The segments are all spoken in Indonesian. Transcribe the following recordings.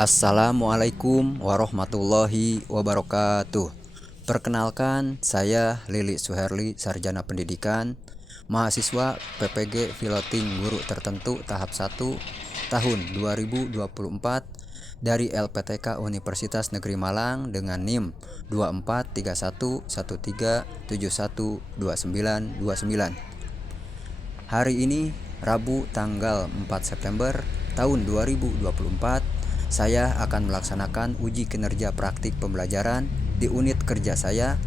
Assalamualaikum warahmatullahi wabarakatuh. Perkenalkan, saya Lili Suherli, Sarjana Pendidikan, mahasiswa PPG Piloting Guru Tertentu tahap 1 tahun 2024 dari LPTK Universitas Negeri Malang dengan NIM 243113712929. Hari ini Rabu tanggal 4 September tahun 2024, saya akan melaksanakan uji kinerja praktik pembelajaran di unit kerja saya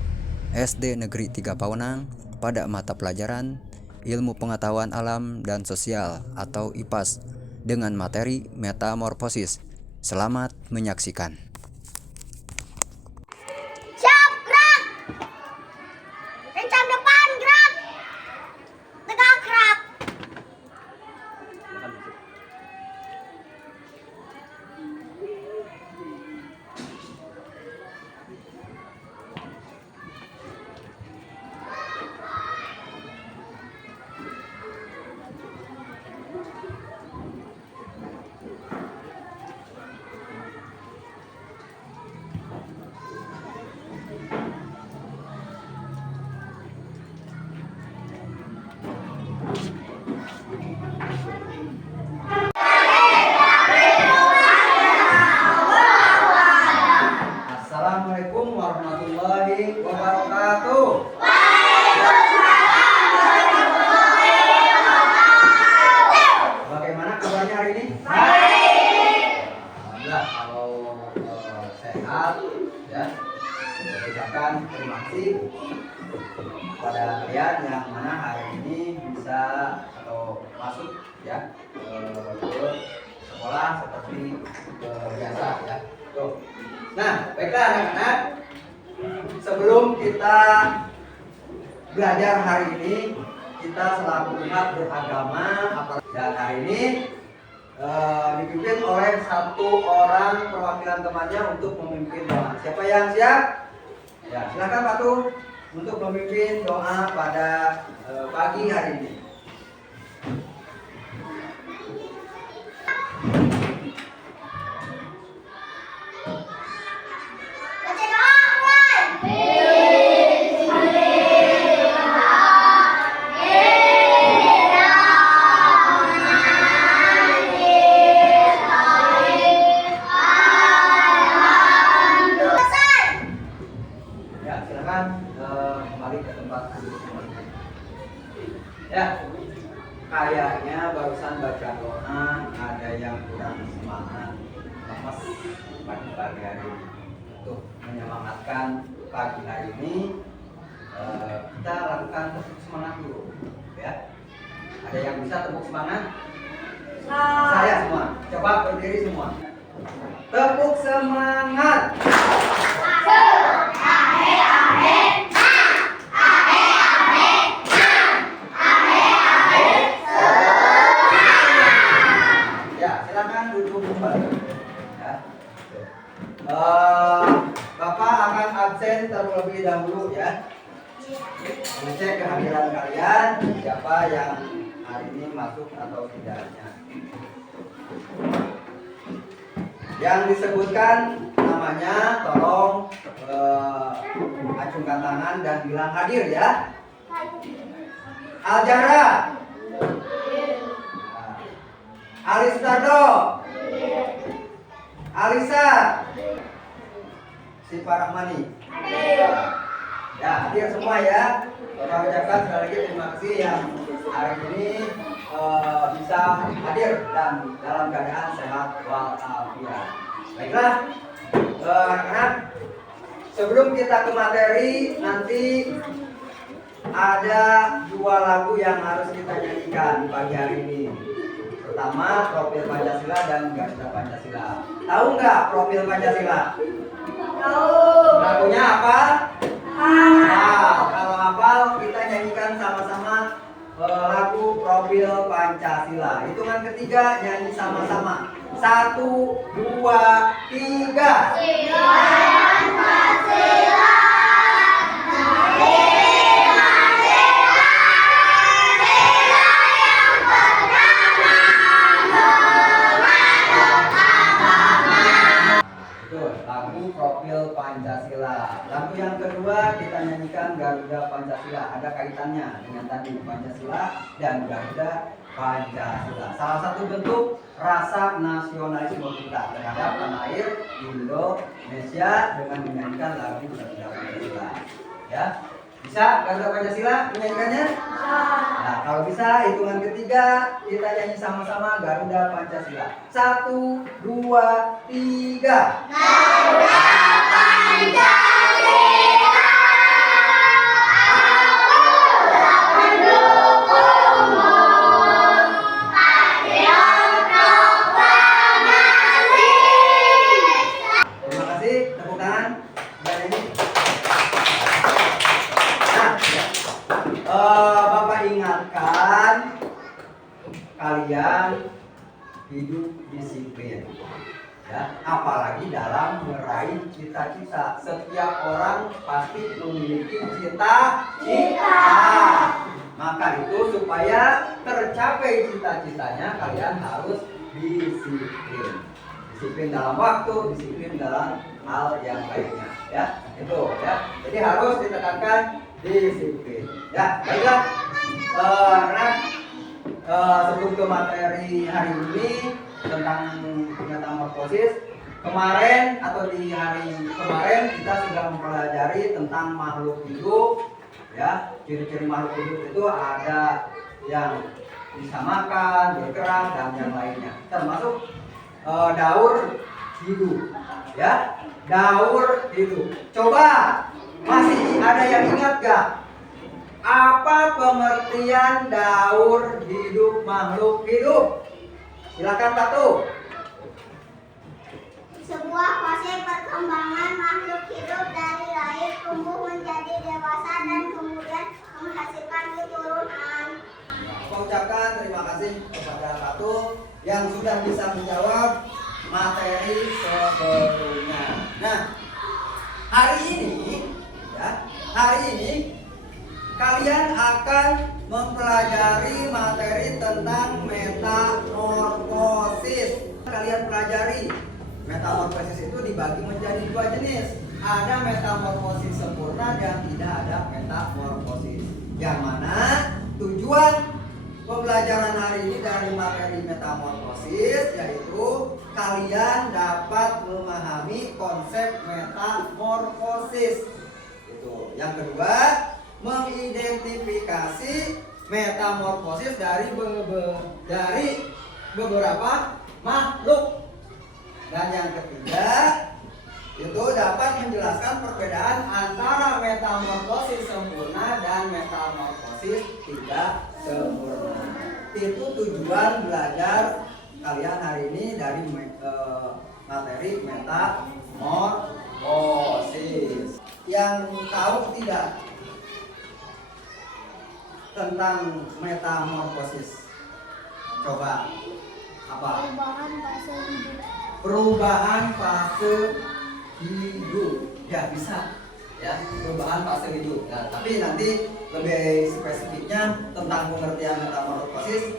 SD Negeri 3 Paunang pada mata pelajaran Ilmu Pengetahuan Alam dan Sosial atau IPAS dengan materi metamorfosis. Selamat menyaksikan. Siap, gerak. Kencang depan, gerak. Tegak, gerak. Assalamualaikum warahmatullahi wabarakatuh. Bagaimana kabarnya hari ini? Baik. Alhamdulillah, kalau sehat ya. Saya ucapkan terima kasih pada kalian yang mana hari ini bisa atau masuk ya ke sekolah seperti biasa ya. Tuh. Nah, baiklah anak-anak, sebelum kita belajar hari ini, kita selaku umat beragama dan hari ini dipimpin oleh satu orang perwakilan temannya untuk memimpin doa. Siapa yang siap? Ya, silakan Pak Tuh untuk memimpin doa pada pagi hari ini. Baca doa, mulai. Selesai. Ya, silakan kembali ke tempat duduk. Ya, kayaknya barusan baca doa ada yang kurang semangat, lemes pagi-pagi hari ini. Untuk menyemangatkan pagi hari ini, kita lakukan tepuk semangat dulu, ya. Ada yang bisa tepuk semangat? Saya semua. Coba berdiri semua. Tepuk semangat. Ya, silakan duduk kembali. Ya. Bapak akan absen terlebih dahulu ya. Mengecek kehadiran kalian, siapa yang hari ini masuk atau tidaknya. Yang disebutkan namanya tolong acungkan tangan dan bilang hadir ya. Aljara, Alistardo, Alisa, Sipa Rahmani. Ya, hadir semua ya. Bapak ucapkan sekali lagi terima kasih yang hari ini bisa hadir dan dalam keadaan sehat walafiat. Baiklah, anak-anak, sebelum kita ke materi, nanti ada dua lagu yang harus kita nyanyikan pagi hari ini. Pertama, Profil Pancasila dan Garuda Pancasila. Tahu nggak Profil Pancasila? Tahu. Lagunya apa? Nah, kalau hafal kita nyanyikan sama-sama lagu Profil Pancasila. Hitungan ketiga nyanyi sama-sama. 1, 2, 3. Pancasila. Profil Pancasila. Lagu yang kedua kita nyanyikan Garuda Pancasila. Ada kaitannya dengan tadi Pancasila dan Garuda Pancasila. Salah satu bentuk rasa nasionalisme kita terhadap tanah air Indonesia dengan menyanyikan lagu Garuda Pancasila. Ya, bisa Garuda Pancasila menyanyikannya? Nah, kalau bisa hitungan ketiga kita nyanyi sama-sama Garuda Pancasila. 1, 2, 3. Garuda Pancasila, aku pendukungmu, patriot proklamasi. Terima kasih, tepuk tangan. Dan ini. Nah, Bapak ingatkan kalian hidup disiplin. Ya, apalagi dalam meraih cita-cita. Setiap orang pasti memiliki cita-cita. Maka itu supaya tercapai cita-citanya kalian harus disiplin. Disiplin dalam waktu, disiplin dalam hal yang lainnya. Ya, itu ya. Jadi harus ditekankan disiplin. Ya, baiklah. Sebelum ke materi hari ini tentang metamorfosis, kemarin atau di hari kemarin kita sudah mempelajari tentang makhluk hidup. Ya, ciri-ciri makhluk hidup itu ada yang bisa makan, bergerak, dan yang lainnya. Termasuk daur hidup. Ya, daur hidup. Coba masih ada yang ingat gak? Apa pengertian daur hidup makhluk hidup? Silakan Tatu. Sebuah proses perkembangan makhluk hidup dari lahir, tumbuh menjadi dewasa, dan kemudian menghasilkan keturunan. Saya ucapkan terima kasih kepada Tatu yang sudah bisa menjawab materi sebelumnya. Nah, hari ini kalian akan mempelajari materi tentang metamorfosis. Kalian pelajari metamorfosis itu dibagi menjadi dua jenis. Ada metamorfosis sempurna dan tidak ada metamorfosis. Yang mana tujuan pembelajaran hari ini dari materi metamorfosis yaitu kalian dapat memahami konsep metamorfosis. Itu. Yang kedua, mengidentifikasi metamorfosis dari beberapa makhluk. Dan yang ketiga itu dapat menjelaskan perbedaan antara metamorfosis sempurna dan metamorfosis tidak sempurna. Itu tujuan belajar kalian hari ini dari materi metamorfosis. Yang tahu tidak tentang metamorfosis? Coba apa? Perubahan fase hidup. Ya, bisa. Ya, perubahan fase hidup. Nah, tapi nanti lebih spesifiknya tentang pengertian metamorfosis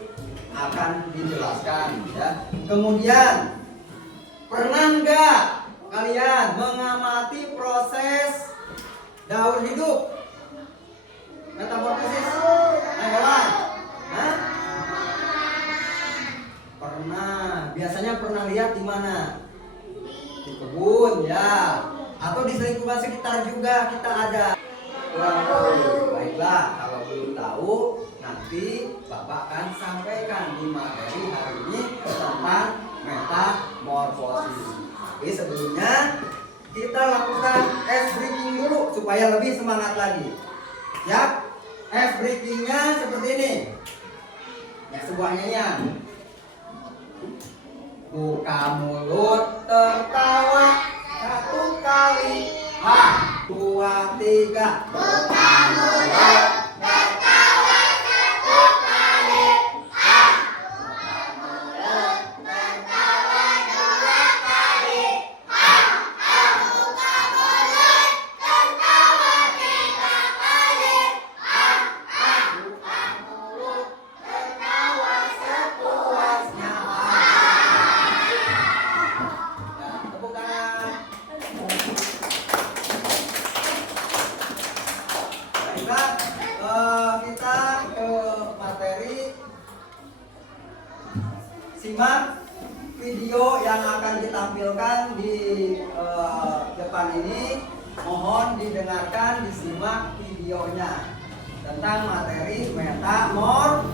akan dijelaskan ya. Kemudian pernah nggak kalian mengamati proses daur hidup? Metamorfosis? Kawan? Hah? Pernah. Biasanya pernah lihat di mana? Di kebun ya. Atau di lingkungan sekitar juga kita ada. Baiklah, kalau belum tahu nanti Bapak akan sampaikan di materi hari ini tentang metamorfosis. Oke, sebelumnya kita lakukan ice breaking dulu supaya lebih semangat lagi. Ya, ice breakingnya seperti ini. Ya, sebuah nyanyian. Buka mulut tertawa satu kali, ha, 2, 3. Buka mulut tertawa satu kali, ha. Buka mulut tertawa 2 kali, ha. Buka mulut tertawa 3 kali, ha. Buka mulut tertawa sepuasnya, ha. video yang akan ditampilkan di depan ini, mohon didengarkan, disimak videonya tentang materi metamorfosis.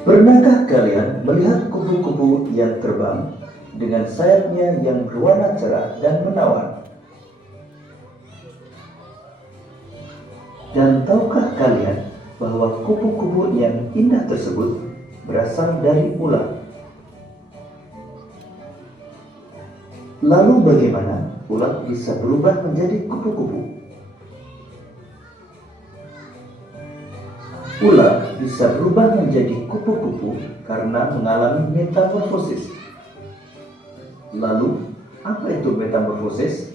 Pernahkah kalian melihat kupu-kupu yang terbang dengan sayapnya yang berwarna cerah dan menawan? Dan tahukah kalian bahwa kupu-kupu yang indah tersebut berasal dari ular? Lalu bagaimana ular bisa berubah menjadi kupu-kupu? Ular bisa berubah menjadi kupu-kupu karena mengalami metamorfosis. Lalu, apa itu metamorfosis?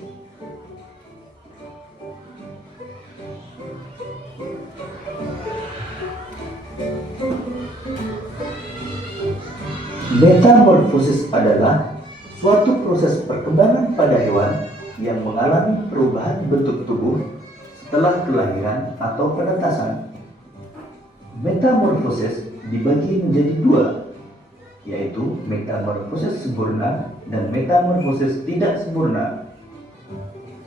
Metamorfosis adalah suatu proses perkembangan pada hewan yang mengalami perubahan bentuk tubuh setelah kelahiran atau penetasan. Metamorfosis dibagi menjadi dua, yaitu metamorfosis sempurna dan metamorfosis tidak sempurna.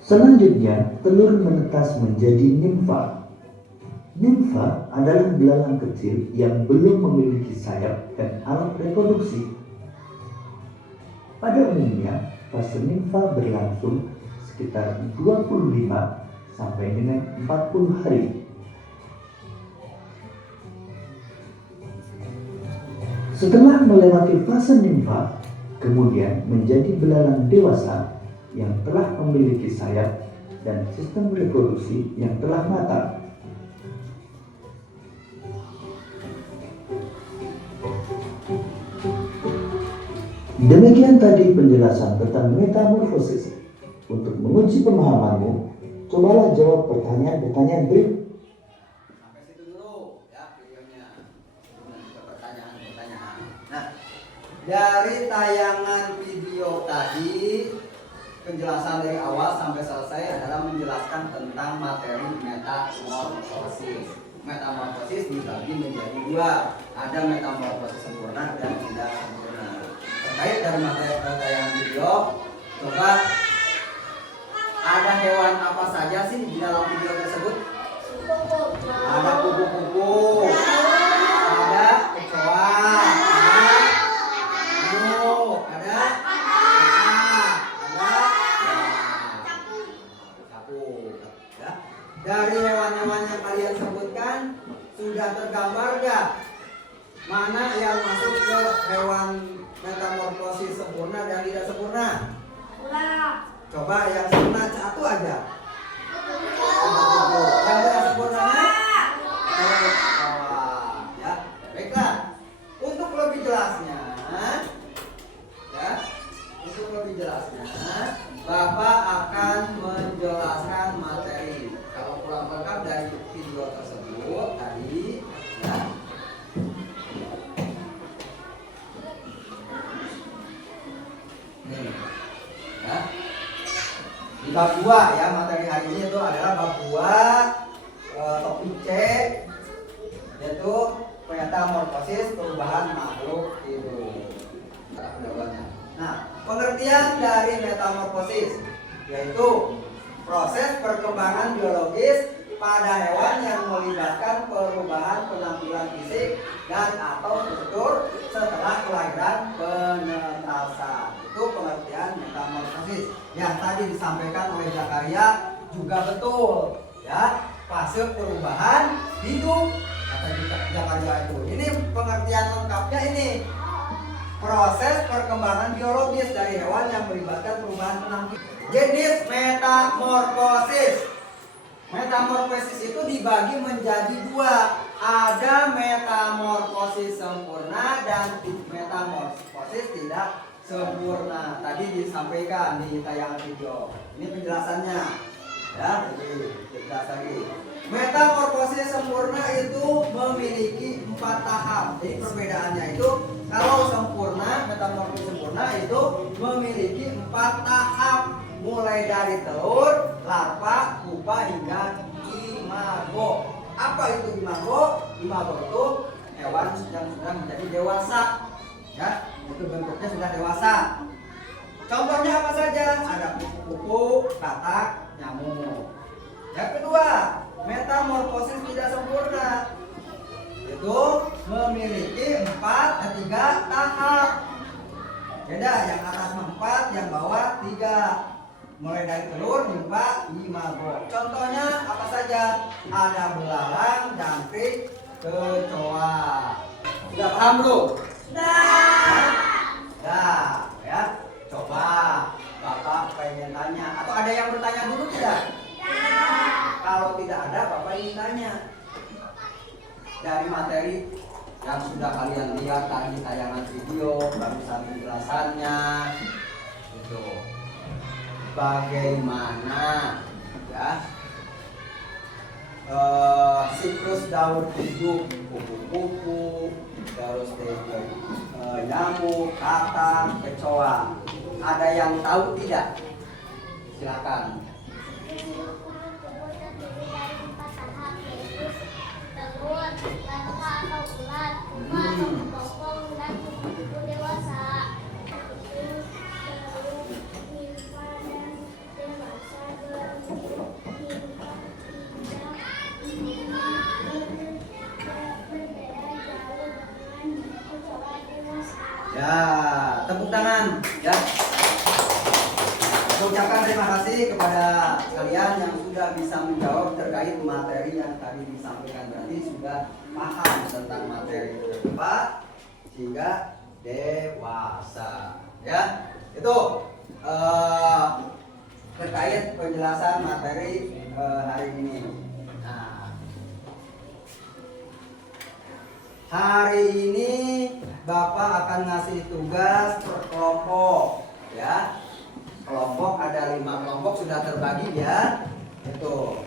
Selanjutnya, telur menetas menjadi nimfa. Nimfa adalah belalang kecil yang belum memiliki sayap dan alat reproduksi. Pada umumnya, fase nimfa berlangsung sekitar 25 sampai dengan 40 hari. Setelah melewati fase nimfa, kemudian menjadi belalang dewasa yang telah memiliki sayap dan sistem reproduksi yang telah matang. Demikian tadi penjelasan tentang metamorfosis. Untuk menguji pemahamanmu, cobalah jawab pertanyaan-pertanyaan berikut. Sampai situ dulu ya videonya. Kemudian juga pertanyaan-pertanyaan. Nah, dari tayangan video tadi, penjelasan dari awal sampai selesai adalah menjelaskan tentang materi metamorfosis. Metamorfosis dibagi menjadi dua, ada metamorfosis sempurna dan tidak sempurna. Terkait dari materi tayangan video, coba ada hewan apa saja sih di dalam video tersebut? Ada kupu-kupu, ada kecoa, ada nyamuk, ada sapu. Ya. Dari hewan-hewan yang kalian sebutkan sudah tergambar gak mana yang masuk ke hewan metamorfosis sempurna dan tidak sempurna? Coba yang sempurna satu aja. Yang tidak sempurnanya? Ya, baiklah. Untuk lebih jelasnya, Bapak akan menjelaskan materi. Kalau kurang lengkap dari video tersebut tadi, ya. Nih, ya. Di bab 2 ya, materi hari ini itu adalah bab 2 topik C, yaitu metamorfosis, perubahan makhluk hidup. Nah, pengertian dari metamorfosis yaitu proses perkembangan biologis pada hewan yang melibatkan perubahan penampilan fisik dan atau struktur setelah kelahiran penetasan. Itu pengertian metamorfosis yang tadi disampaikan oleh Zakaria juga betul ya, fase perubahan hidup kata Zakaria itu. Ini pengertian lengkapnya ini. Proses perkembangan biologis dari hewan yang melibatkan perubahan penampilan. Jenis metamorfosis. Metamorfosis itu dibagi menjadi dua. Ada metamorfosis sempurna dan metamorfosis tidak sempurna. Tadi disampaikan di tayangan video. Ini penjelasannya. Ya, jelas lagi. Metamorfosis sempurna itu memiliki 4 tahap. Jadi perbedaannya itu kalau sempurna, metamorfosis sempurna itu memiliki 4 tahap, mulai dari telur, larva, pupa hingga imago. itu imago? Imago itu hewan yang sudah menjadi dewasa. Ya, itu bentuknya sudah dewasa. Contohnya apa saja? Ada kupu-kupu, katak, nyamuk. Yang kedua, metamorfosis tidak sempurna. Itu memiliki 3 tahap. Beda, yang atas 4, yang bawah 3. Mulai dari telur, nimpa, imago. Contohnya apa saja? Ada belalang, jangkrik, kecoa. Sudah paham belum? Sudah, ya. Coba Bapak pengen tanya, atau ada yang bertanya dulu tidak? Kalau tidak ada, Bapak ingin tanya. Dari materi yang sudah kalian lihat tadi tayangan video, barusan penjelasannya, itu bagaimana ya siklus daur hidup kupu-kupu, terus nyamuk, katak, kecoa. Ada yang tahu tidak? Silakan. Ya, tepuk tangan ya. Saya ucapkan terima kasih kepada kalian yang sudah bisa menjawab terkait materi yang tadi disampaikan. Berarti sudah paham tentang materi tersebut sehingga dewasa. Ya, itu terkait penjelasan materi hari ini. Nah, hari ini Bapak akan ngasih tugas per kelompok, ya. Kelompok ada 5 kelompok sudah terbagi ya. Itu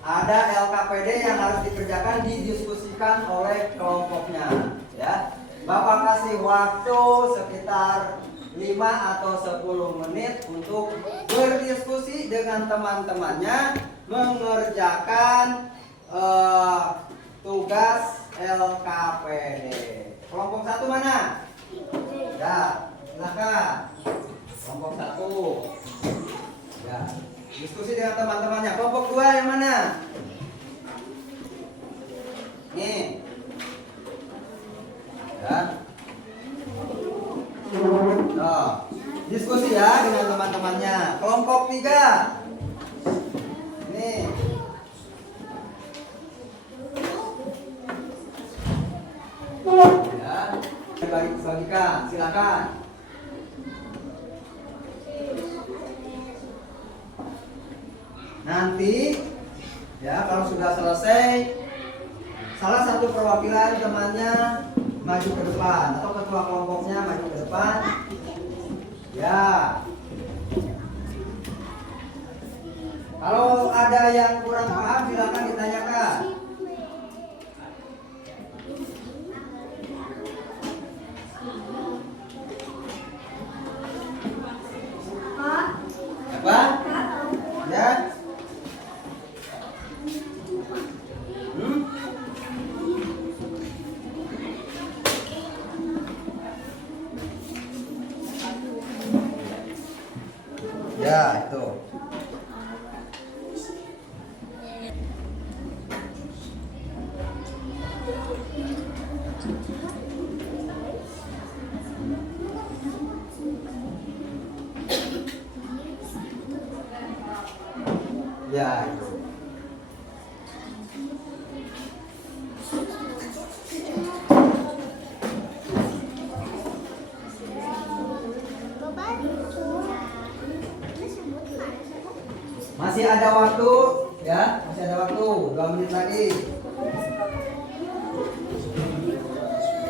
ada LKPD yang harus dikerjakan, didiskusikan oleh kelompoknya, ya. Bapak kasih waktu sekitar 5 atau 10 menit untuk berdiskusi dengan teman-temannya mengerjakan tugas LKPD. Kelompok 1 mana? Ya, silakan. Kelompok 1. Ya, diskusi dengan teman-temannya. Kelompok 2 yang mana? Nih. Ya. Nah, diskusi ya dengan teman-temannya. Kelompok 3. Nih. Ya, bagikan, silakan. Nanti ya kalau sudah selesai, salah satu perwakilan temannya maju ke depan atau ketua kelompoknya maju ke depan. Ya. Kalau ada yang kurang paham silakan ditanyakan. Apa? Ya. Ya, itu. Ya, itu. Masih ada waktu, ya, masih ada waktu 2 menit lagi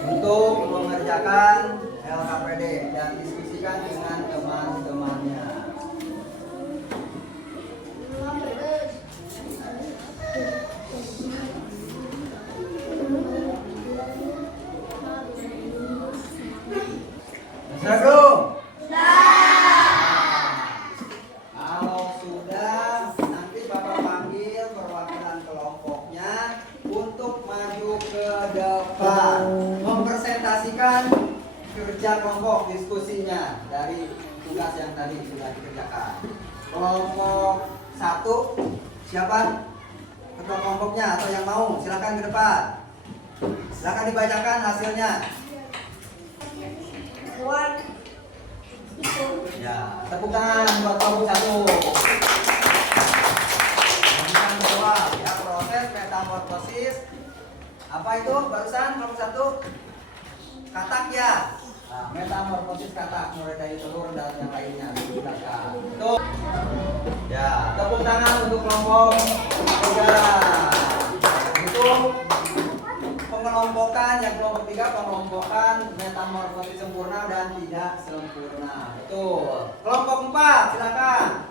untuk mengerjakan LKPD dan diskusikan dengan teman-temannya. Sudah belum? Kalau sudah, nanti Bapak panggil perwakilan kelompoknya kerja kelompok diskusinya dari tugas yang tadi sudah dikerjakan. Kelompok 1 siapa? Ketua kelompoknya atau yang mau? Silakan ke depan. Silakan dibacakan hasilnya. Ya, tepuk tangan buat kelompok 1. Yang menjawab ya, proses metamorfosis. Apa itu barusan kelompok 1? Katak ya. Nah, metamorfosis katak mulai dari telur dan yang lainnya digunakan. Tuh. Ya, tepuk tangan untuk kelompok 3. Itu pengelompokan yang kelompok 3 pengelompokan metamorfosis sempurna dan tidak sempurna. Betul. Kelompok 4 silakan.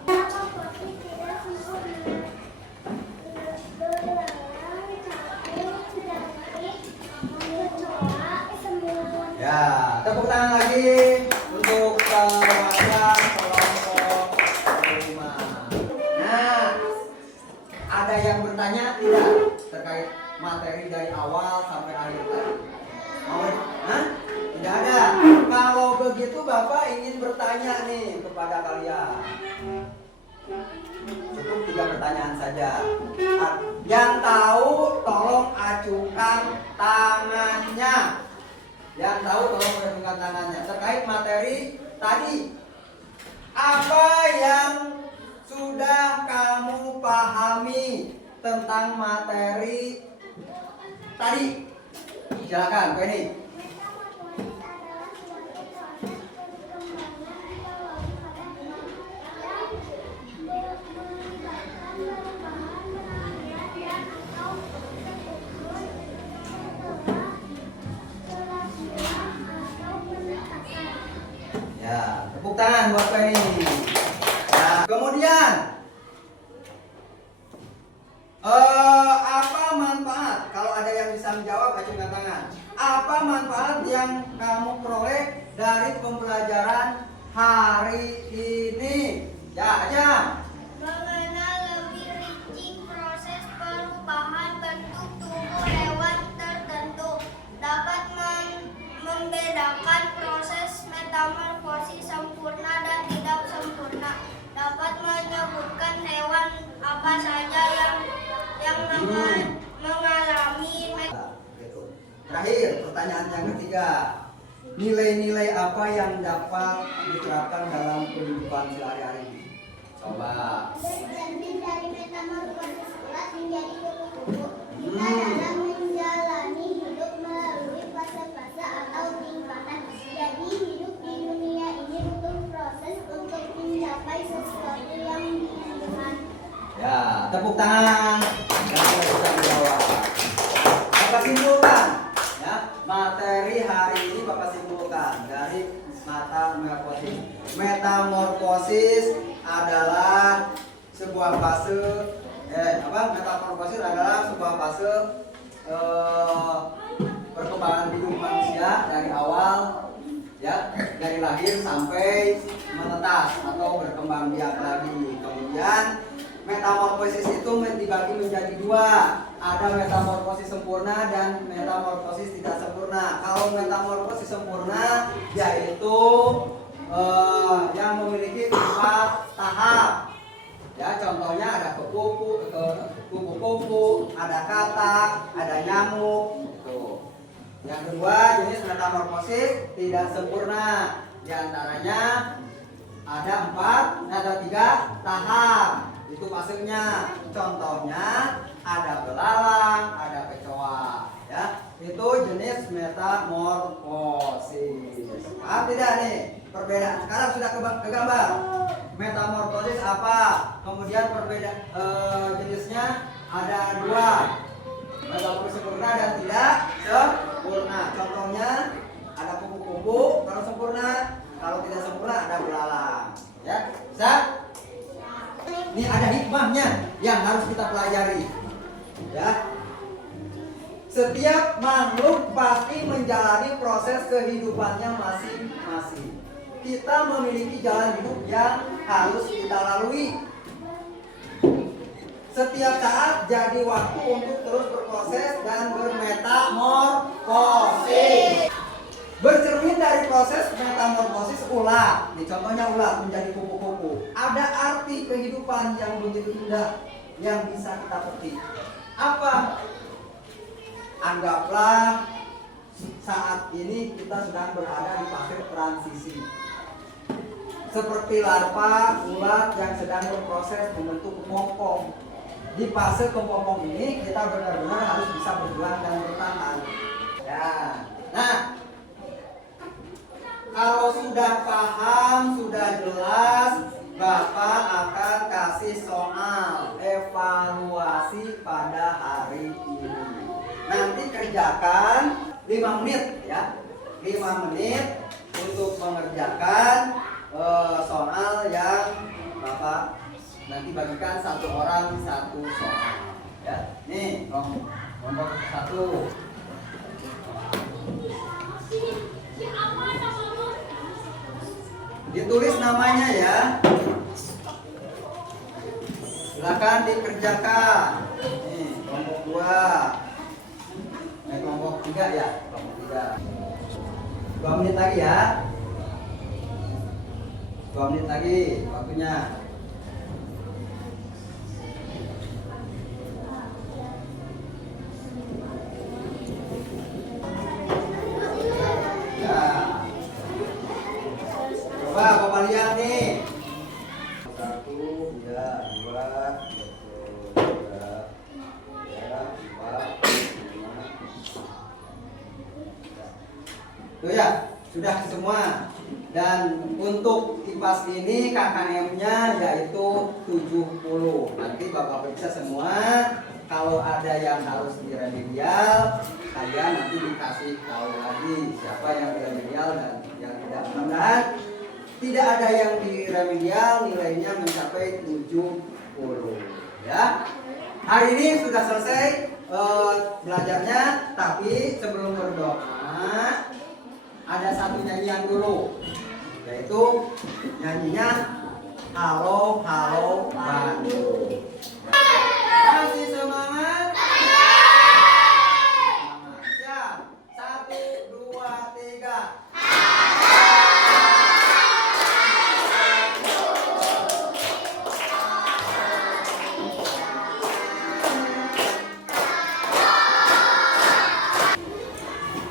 Ya, tepuk tangan lagi untuk kewajiban kelompok 5. Nah, ada yang bertanya tidak terkait materi dari awal sampai akhir tadi? Hah? Tidak ada. Kalau begitu Bapak ingin bertanya nih kepada kalian. Cukup 3 pertanyaan saja. Yang tahu tolong acukan tangannya. Yang tahu tolong acukan tangannya terkait materi tadi. Apa yang sudah kamu pahami tentang materi tadi? Silakan, Penny. Ya, tepuk tangan buat Penny. Nah, kemudian apa manfaat? Kalau ada yang bisa menjawab, acungkan tangan. Apa manfaat yang kamu peroleh dari pembelajaran hari ini? Ya, aja. Mengenal lebih rinci proses perubahan bentuk tubuh hewan tertentu, dapat membedakan proses metamorfosis sempurna dan tidak sempurna, dapat menyebutkan hewan apa saja yang mengalami Terakhir, pertanyaan yang ketiga. Nilai-nilai apa yang dapat diterapkan dalam kehidupan sehari-hari? Coba. bercermin dari metamorfosis ulat menjadi kupu-kupu. Kita dalam menjalani hidup melalui fase-fase atau tingkatan. Jadi hidup di dunia ini butuh proses untuk mencapai sesuatu yang diinginkan. Ya, tepuk tangan. Yang bisa menjawab. Bapak simpulkan. Ya, materi hari ini Bapak simpulkan dari metamorfosis. Metamorfosis adalah sebuah fase. Metamorfosis adalah sebuah fase perkembangan hidup manusia dari awal, ya, dari lahir sampai menetas atau berkembang biak lagi. Kemudian metamorfosis itu dibagi menjadi 2. Ada metamorfosis sempurna dan metamorfosis tidak sempurna. Kalau metamorfosis sempurna yaitu yang memiliki 4 tahap. Ya, contohnya ada kupu-kupu, ada katak, ada nyamuk. Gitu. Yang kedua, jenis metamorfosis tidak sempurna. Di antaranya ada 3 tahap. Itu fasenya. Contohnya ada belalang, ada kecoa. Ya, itu jenis metamorfosis. Paham tidak nih perbedaan? Sekarang sudah kegambar. Metamorfosis apa? Kemudian jenisnya ada 2. Metamorfosis sempurna dan tidak sempurna. Contohnya ada kupu-kupu kalau sempurna, kalau tidak sempurna ada belalang. Ya, bisa? Ini ada hikmahnya yang harus kita pelajari. Ya. Setiap makhluk pasti menjalani proses kehidupannya masing-masing. Kita memiliki jalan hidup yang harus kita lalui. Setiap saat jadi waktu untuk terus berproses dan bermetamorfosis. Bercermin dari proses ulat, nih contohnya ulat menjadi kupu-kupu. Ada arti kehidupan yang begitu indah yang bisa kita petik. Apa? Anggaplah saat ini kita sedang berada di fase transisi. Seperti larva ulat yang sedang berproses membentuk kepompong. Di fase kepompong ini kita benar-benar harus bisa berjuang dan bertahan. Ya. Nah, kalau sudah paham, sudah jelas, Bapak akan kasih soal evaluasi pada hari ini. Nanti kerjakan 5 menit ya. 5 menit untuk mengerjakan soal yang Bapak nanti bagikan satu orang satu soal ya. Nih, kelompok 1. Ditulis namanya ya. Silakan dikerjakan. Nih, kelompok 2. Kelompok 3 ya, kelompok 3. 2 menit lagi ya. 2 menit lagi waktunya. Coba Bapak lihat nih. 1, ya, 2, 3, 4, 5. Tuh ya, sudah semua. Dan untuk IPAS ini KKM-nya yaitu 70. Nanti Bapak periksa semua. Kalau ada yang harus diremedial, kalian nanti dikasih tahu lagi siapa yang diremedial dan yang tidak. Mudah-mudahan tidak ada yang diremedial, nilainya mencapai 70 ya. Hari ini sudah selesai belajarnya, tapi sebelum berdoa ada satu nyanyian dulu, yaitu nyanyinya Halo Halo Bandung. Masih semangat? Semangat. Siap. 1, 2, 3.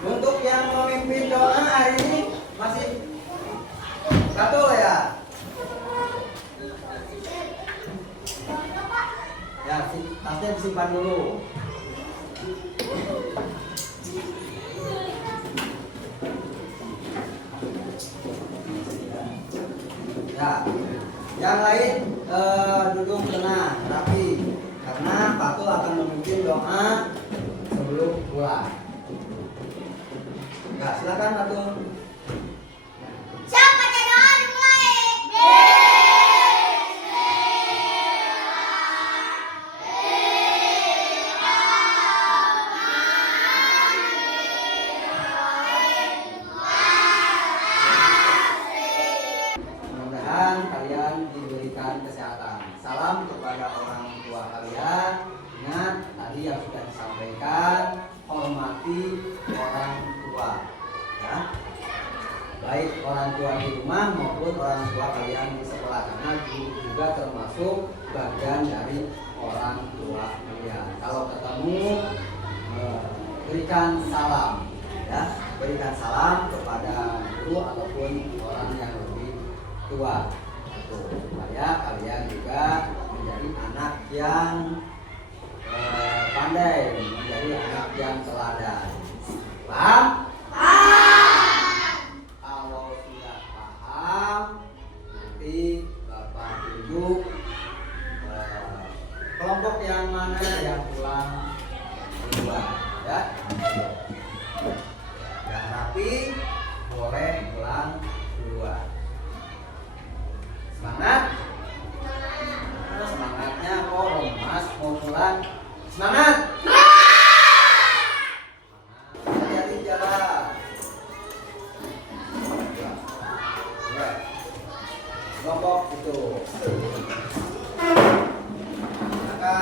Untuk yang memimpin doa hari ini masih satu ya. Ya, tasnya disimpan dulu. Ya, yang lain duduk tenang, rapi, karena Patul akan memimpin doa sebelum pulang. Ya, silakan Patul. Siap, baca doa dimulai. Mudah-mudahan kalian diberikan kesehatan. Salam kepada orang tua kalian. Ingat tadi yang sudah disampaikan, hormati orang tua. Ya. Baik orang tua di rumah maupun orang tua kalian di sekolah, karena guru juga termasuk bagian dari orang tua kalian. Kalau ketemu berikan salam ya, berikan salam kepada guru ataupun orang yang lebih tua, supaya kalian juga menjadi anak yang pandai, menjadi anak yang teladan. Paham? Kalau sudah paham, nanti Bapak tunjuk kelompok yang mana yang pulang duluan ya. Yang rapi boleh pulang duluan. Semangat? Semangatnya kok lemas mau pulang. Semangat! Hati-hati jalan. Ya. Kelompok itu. Maka